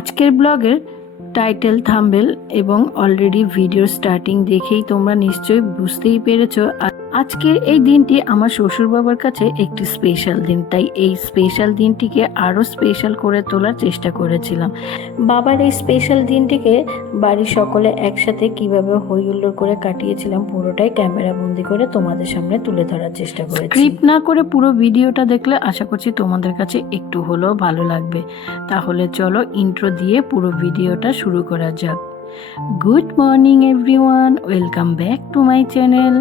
আজকের ব্লগের title thumbnail এবং অলরেডি ভিডিও স্টার্টিং দেখেই তোমরা নিশ্চয়ই বুঝতেই পেরেছো আজকের এই দিনটি আমার শ্বশুর বাবার কাছে একটি স্পেশাল দিন। তাই এই স্পেশাল দিনটিকে আরও স্পেশাল করে তোলার চেষ্টা করেছিলাম। বাবার এই স্পেশাল দিনটিকে বাড়ির সকলে একসাথে কিভাবে হই হুল্লোড় করে কাটিয়েছিলাম পুরোটাই ক্যামেরা বন্দি করে তোমাদের সামনে তুলে ধরার চেষ্টা করেছি। স্ক্রিপ্ট না করে পুরো ভিডিওটা দেখলে আশা করছি তোমাদের কাছে একটু হলেও ভালো লাগবে। তাহলে চলো ইন্ট্রো দিয়ে পুরো ভিডিওটা শুরু করা যাক। Good morning everyone, welcome back to my channel.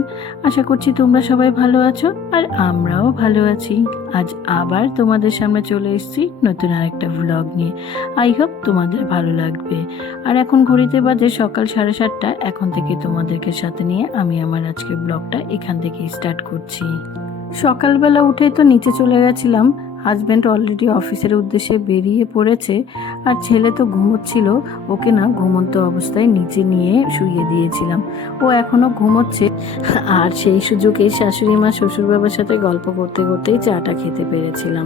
আশা করছি তোমরা সবাই ভালো আছো আর আমরাও ভালো আছি। আজ আবার তোমাদের সামনে চলে এসেছি নতুন আরেকটা ভ্লগ নিয়ে। আই হোপ তোমাদের ভালো লাগবে। আর এখন ঘড়িতে বাজে সকাল 7:30। এখন থেকে তোমাদেরকে সাথে নিয়ে আমি আমার আজকের ব্লগটা এখান থেকেই স্টার্ট করছি। সকালবেলা উঠে তো নিচে চলে গেছিলাম। হাজব্যান্ড অলরেডি অফিসের উদ্দেশ্যে বেরিয়ে পড়েছে আর ছেলে তো ঘুমোচ্ছিল। ওকে না ঘুমন্ত অবস্থায় নিচে নিয়ে শুইয়ে দিয়েছিলাম। ও এখনো ঘুমোচ্ছে আর সেই সুযোগে শাশুড়ি মা শ্বশুর বাবার সাথে গল্প করতে করতেই চাটা খেতে পেরেছিলাম।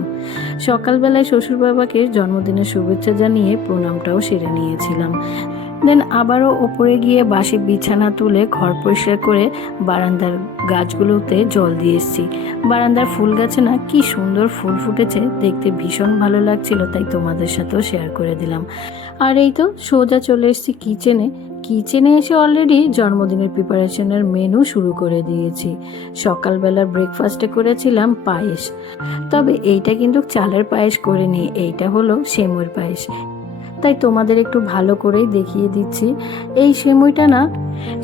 সকালবেলায় শ্বশুর বাবাকে জন্মদিনের শুভেচ্ছা জানিয়ে প্রণামটাও সেরে নিয়েছিলাম। দেন আবারও ওপরে গিয়ে বাসি বিছানা তুলে ঘর পরিষ্কার করে বারান্দার গাছগুলোতে জল দিয়ে এসেছি। বারান্দার ফুল গাছে না কি সুন্দর ফুল ফুটেছে, দেখতে ভীষণ ভালো লাগছিল, তাই তোমাদের সাথেও শেয়ার করে দিলাম। আর এই তো সোজা চলে এসেছি কিচেনে এসে অলরেডি জন্মদিনের প্রিপারেশনের মেনু শুরু করে দিয়েছি। সকালবেলা ব্রেকফাস্টে করেছিলাম পায়েস, তবে এইটা কিন্তু চালের পায়েস করিনি, এইটা হলো সেমুইর পায়েস। তাই তোমাদের একটু ভালো করেই দেখিয়ে দিচ্ছি। এই সেমুইটা না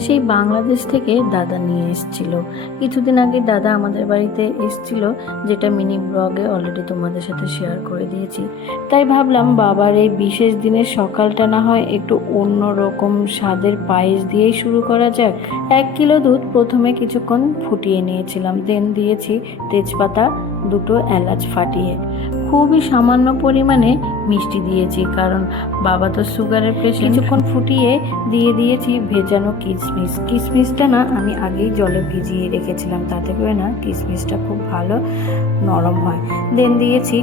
সেই বাংলাদেশ থেকে দাদা নিয়ে এসেছিল। কিছুদিন আগে দাদা আমাদের বাড়িতে এসেছিল, যেটা মিনি ব্লগে অলরেডি তোমাদের সাথে শেয়ার করে দিয়েছি। তাই ভাবলাম বাবার এই বিশেষ দিনের সকালটা না হয় একটু অন্য রকম স্বাদের পায়েস দিয়েই শুরু করা যাক। 1 কিলো দুধ প্রথমে কিছুক্ষণ ফুটিয়ে নিয়েছিলাম, দেন দিয়েছি তেজপাতা, 2টো এলাচ ফাটিয়ে, খুবই সামান্য পরিমাণে মিষ্টি দিয়েছি, কারণ বাবা তো সুগারের পেশেন্ট। কিছুক্ষণ ফুটিয়ে দিয়ে দিয়েছি ভেজানো কিশমিশটা না আমি আগেই জলে ভিজিয়ে রেখেছিলাম, তাতে করে না কিশমিশটা খুব ভালো নরম হয়। দেন দিয়েছি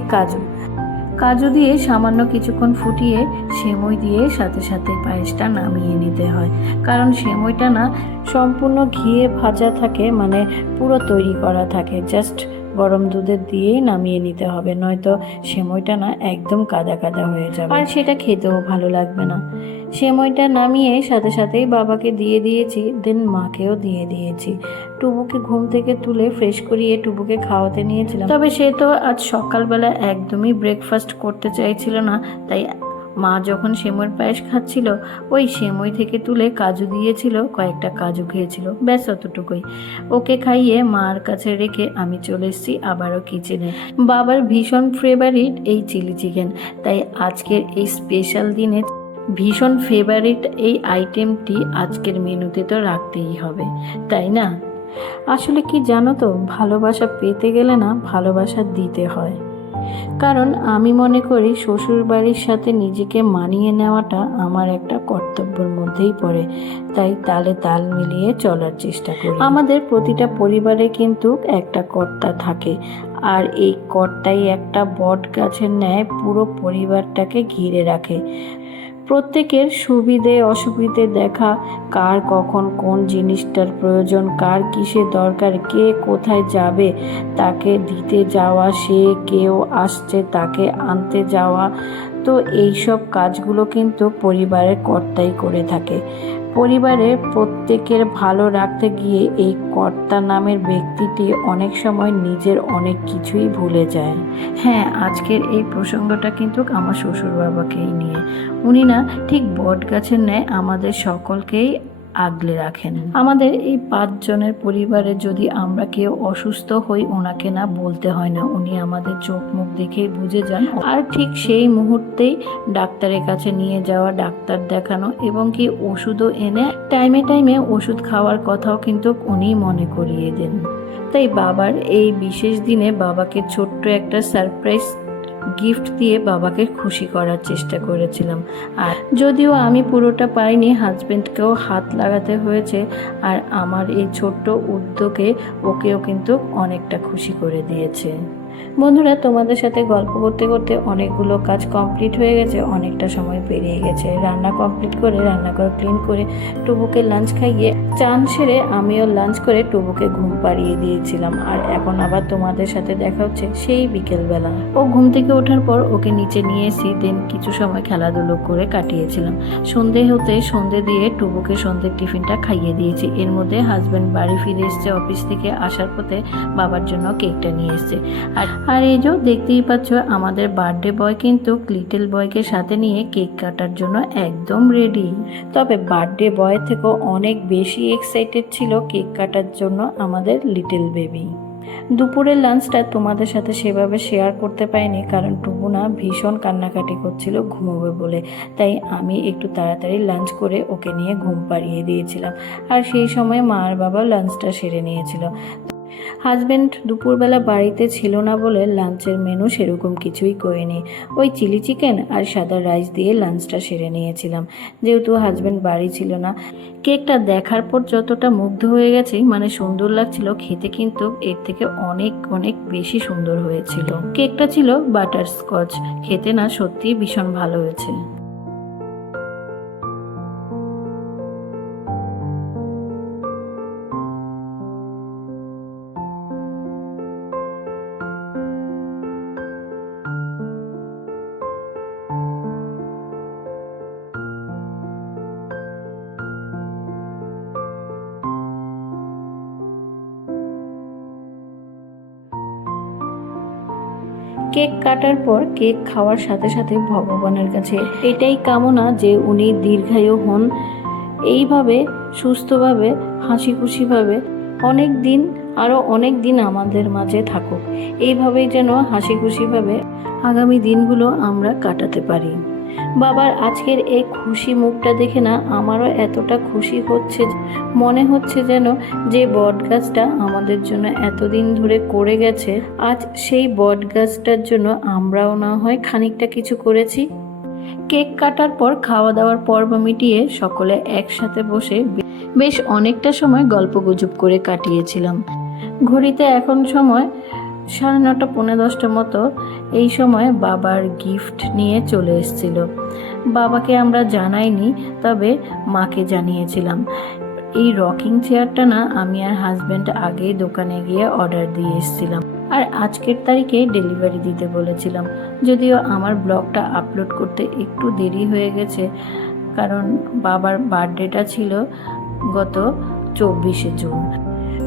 কাজু দিয়ে সামান্য কিছুক্ষণ ফুটিয়ে সেমই দিয়ে সাথে সাথে পায়েসটা নামিয়ে নিতে হয়, কারণ সেমইটা না সম্পূর্ণ ঘিয়ে ভাজা থাকে, মানে পুরো তৈরি করা থাকে। জাস্ট গরম দুধের দিয়েই নামিয়ে নিতে হবে, নয়তো সেমইটা না একদম কাদা কাদা হয়ে যাবে আর সেটা খেতেও ভালো লাগবে না। সেমইটা নামিয়ে সাথে সাথেই বাবাকে দিয়ে দিয়েছি, দেন মাকেও দিয়ে দিয়েছি। টুবুকে ঘুম থেকে তুলে ফ্রেশ করিয়ে টুবুকে খাওয়াতে নিয়েছিলাম, তবে সে তো আজ সকালবেলা একদমই ব্রেকফাস্ট করতে চাইছিল না। তাই মা যখন সেমইর পায়েস খাচ্ছিল, ওই সেমই থেকে তুলে কাজু দিয়েছিল, কয়েকটা কাজু খেয়েছিল, ব্যাস অতটুকুই। ওকে খাইয়ে মার কাছে রেখে আমি চলে এসেছি আবারও কিচেনে। বাবার ভীষণ ফেভারিট এই চিলি চিকেন, তাই আজকের এই স্পেশাল দিনে ভীষণ ফেভারিট এই আইটেমটি আজকের মেনুতে তো রাখতেই হবে, তাই না? আসলে কি জানো তো, ভালোবাসা পেতে গেলে না ভালোবাসা দিতে হয়। কারণ আমি মনে করি শ্বশুর বাড়ির সাথে নিজেকে মানিয়ে নেওয়াটা আমার একটা কর্তব্যের মধ্যেই পড়ে, তাই তালে তাল মিলিয়ে চলার চেষ্টা করি। আমাদের প্রতিটা পরিবারে কিন্তু একটা কর্তা থাকে, আর এই কর্তাই একটা বট গাছের ন্যায় পুরো পরিবারটাকে ঘিরে রাখে। প্রত্যেকের সুবিধে অসুবিধে দেখা, কার কখন কোন জিনিসটার প্রয়োজন, কার কিসের দরকার, কে কোথায় যাবে তাকে দিতে যাওয়া, সে কেউ আসছে তাকে আনতে যাওয়া, তো এই সব কাজগুলো কিন্তু পরিবারের কর্তাই করে থাকে। পরিবারের প্রত্যেকের ভালো রাখতে গিয়ে এই কর্তা নামের ব্যক্তিটি অনেক সময় নিজের অনেক কিছুই ভুলে যায়। হ্যাঁ, আজকের এই প্রসঙ্গটা কিন্তু আমার শ্বশুর বাবাকেই নিয়ে। উনি না ঠিক বট গাছের ন্যায় আমাদের সকলকেই আগলে রাখেন। আমাদের এই 5 জনের পরিবারে যদি আমরা কেউ অসুস্থ হই, ওনাকে না বলতে হয় না, উনি আমাদের চোখ মুখ দেখেই বুঝে যান। আর ঠিক সেই মুহূর্তেই ডাক্তারের কাছে নিয়ে যাওয়া, ডাক্তার দেখানো এবং কি ওষুধও এনে টাইমে টাইমে ওষুধ খাওয়ার কথাও কিন্তু উনি মনে করিয়ে দেন। তাই বাবার এই বিশেষ দিনে বাবাকে ছোট্ট একটা সারপ্রাইজ গিফট দিয়ে বাবাকে খুশি করার চেষ্টা করেছিলাম। আর যদিও আমি পুরোটা পাইনি, হাজবেন্ডকেও হাত লাগাতে হয়েছে, আর আমার এই ছোট্ট উদ্যোগে ওকেও কিন্তু অনেকটা খুশি করে দিয়েছে। বন্ধুরা, তোমাদের সাথে গল্প করতে করতে অনেকগুলো কাজ কমপ্লিট হয়ে গেছে, অনেকটা সময় পেরিয়ে গেছে। রান্না কমপ্লিট করে, রান্নাঘর ক্লিন করে, টুবুকে লাঞ্চ খাইয়ে চান সেরে আমিও লাঞ্চ করে টুবুকে ঘুম পাড়িয়ে দিয়েছিলাম। আর এখন আবার তোমাদের সাথে দেখা হচ্ছে সেই বিকেলবেলা। ও ঘুম থেকে ওঠার পর ওকে নিচে নিয়ে এসে দেন কিছু সময় খেলাধুলো করে কাটিয়েছিলাম। সন্ধে হতে সন্ধে দিয়ে টুবুকে সন্ধ্যের টিফিনটা খাইয়ে দিয়েছি। এর মধ্যে হাজব্যান্ড বাড়ি ফিরে এসছে অফিস থেকে, আসার পথে বাবার জন্য কেকটা নিয়ে এসছে। আর এই যে দেখতেই পাচ্ছ, আমাদের বার্থডে বয় কিন্তু লিটল বয়কে সাথে নিয়ে কেক কাটার জন্য একদম রেডি। তবে বার্থডে বয় থেকেও অনেক বেশি এক্সাইটেড ছিল কেক কাটার জন্য আমাদের লিটল বেবি। দুপুরের লাঞ্চটা তোমাদের সাথে সেভাবে শেয়ার করতে পারিনি, কারণ টুবু না ভীষণ কান্নাকাটি করছিল ঘুমোবে বলে। তাই আমি একটু তাড়াতাড়ি লাঞ্চ করে ওকে নিয়ে ঘুম পাড়িয়ে দিয়েছিলাম। আর সেই সময় মা আর বাবা লাঞ্চটা সেরে নিয়েছিল। হাজব্যান্ড দুপুরবেলা বাড়িতে ছিল না বলে লাঞ্চের মেনু সেরকম কিছুই করিনি। ওই চিলি চিকেন আর সাদা রাইস দিয়ে লাঞ্চটা সেরে নিয়েছিলাম, যেহেতু হাজব্যান্ড বাড়ি ছিল না। কেকটা দেখার পর যতটা মুগ্ধ হয়ে গেছি, মানে সুন্দর লাগছিল, খেতে কিন্তু এর থেকে অনেক অনেক বেশি সুন্দর হয়েছিল। কেকটা ছিল বাটারস্কচ, খেতে না সত্যিই ভীষণ ভালো হয়েছে। কেক কাটার পর কেক খাওয়ার সাথে সাথে ভগবানের কাছে এটাই কামনা যে উনি দীর্ঘায়ু হন, এইভাবে সুস্থভাবে হাসি খুশিভাবে অনেক দিন, আরও অনেক দিন আমাদের মাঝে থাকুক। এইভাবেই যেন হাসি খুশিভাবে আগামী দিনগুলো আমরা কাটাতে পারি। বাবার আজকের এই খুশি মুখটা দেখে না আমারও এতটা খুশি হচ্ছে, মনে হচ্ছে যেন যে বট গাছটা আমাদের জন্য এতদিন ধরে করে গেছে, আজ সেই বট গাছটার জন্য আমরাও না হয় খানিকটা কিছু করেছি। কেক কাটার পর খাওয়া দাওয়ার পর্ব মিটিয়ে সকলে একসাথে বসে বেশ অনেকটা সময় গল্পগুজব করে কাটিয়েছিলাম। ঘড়িতে এখন সময় 9:30 পৌনে 10টা মতো। এই সময় বাবার গিফট নিয়ে চলে এসেছিল। বাবাকে আমরা জানাইনি, তবে মাকে জানিয়েছিলাম। এই রকিং চেয়ারটা না আমি আর হাজব্যান্ড আগেই দোকানে গিয়ে অর্ডার দিয়ে এসেছিলাম, আর আজকের তারিখে ডেলিভারি দিতে বলেছিলাম। যদিও আমার ব্লগটা আপলোড করতে একটু দেরি হয়ে গেছে, কারণ বাবার বার্থডেটা ছিল গত 24শে জুন।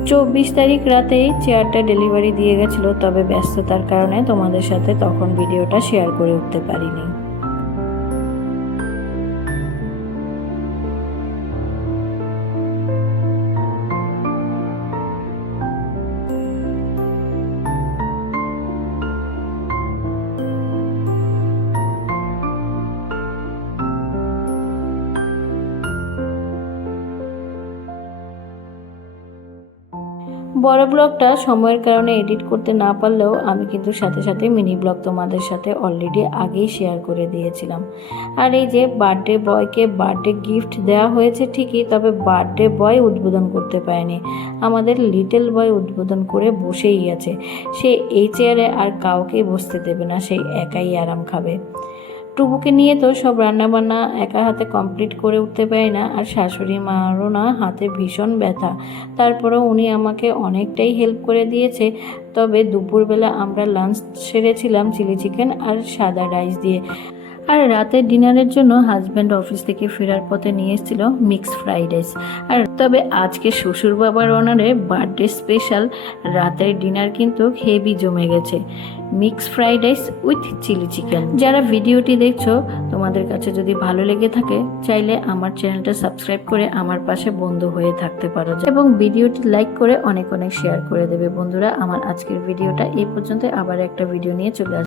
24 তারিখ রাতেই চেয়ারটা ডেলিভারি দিয়ে গেছিলো, তবে ব্যস্ততার কারণে তোমাদের সাথে তখন ভিডিওটা শেয়ার করে উঠতে পারিনি। বড় ব্লগটা সময়ের কারণে এডিট করতে না পারলেও আমি কিন্তু সাথে সাথে মিনি ব্লগ তোমাদের সাথে অলরেডি আগেই শেয়ার করে দিয়েছিলাম। আর এই যে বার্থডে বয়কে বার্থডে গিফট দেওয়া হয়েছে ঠিকই, তবে বার্থডে বয় উদ্বোধন করতে পারেনি। আমাদের লিটল বয় উদ্বোধন করে বসেই আছে। সে এই চেয়ারে আর কাউকেই বসতে দেবে না, সে একাই আরাম খাবে। টুবুকে নিয়ে তো সব রান্নাবান্না একা হাতে কমপ্লিট করে উঠতে পারি না, আর শাশুড়ি মারও না হাতে ভীষণ ব্যথা। তারপরেও উনি আমাকে অনেকটাই হেল্প করে দিয়েছে। তবে দুপুরবেলা আমরা লাঞ্চ সেরেছিলাম চিলি চিকেন আর সাদা রাইস দিয়ে। আর রাতের ডিনারের জন্য হাজব্যান্ড অফিস থেকে ফেরার পথে নিয়ে এসেছিল মিক্স ফ্রাইড রাইস। আর তবে আজকে শ্বশুর বাবার অনারে বার্থডে স্পেশাল রাতের ডিনার কিন্তু হেভি জমে গেছে, mix fried rice with chilli chicken. যারা ভিডিওটি দেখছো, তোমাদের কাছে যদি ভালো লেগে থাকে, চাইলে আমার চ্যানেলটা সাবস্ক্রাইব করে আমার পাশে বন্ধু হয়ে থাকতে পারো, এবং ভিডিওটি লাইক করে অনেক অনেক শেয়ার করে দেবে। বন্ধুরা, আমার আজকের ভিডিওটা এই পর্যন্ত, আবার একটা ভিডিও নিয়ে চলে আসবে।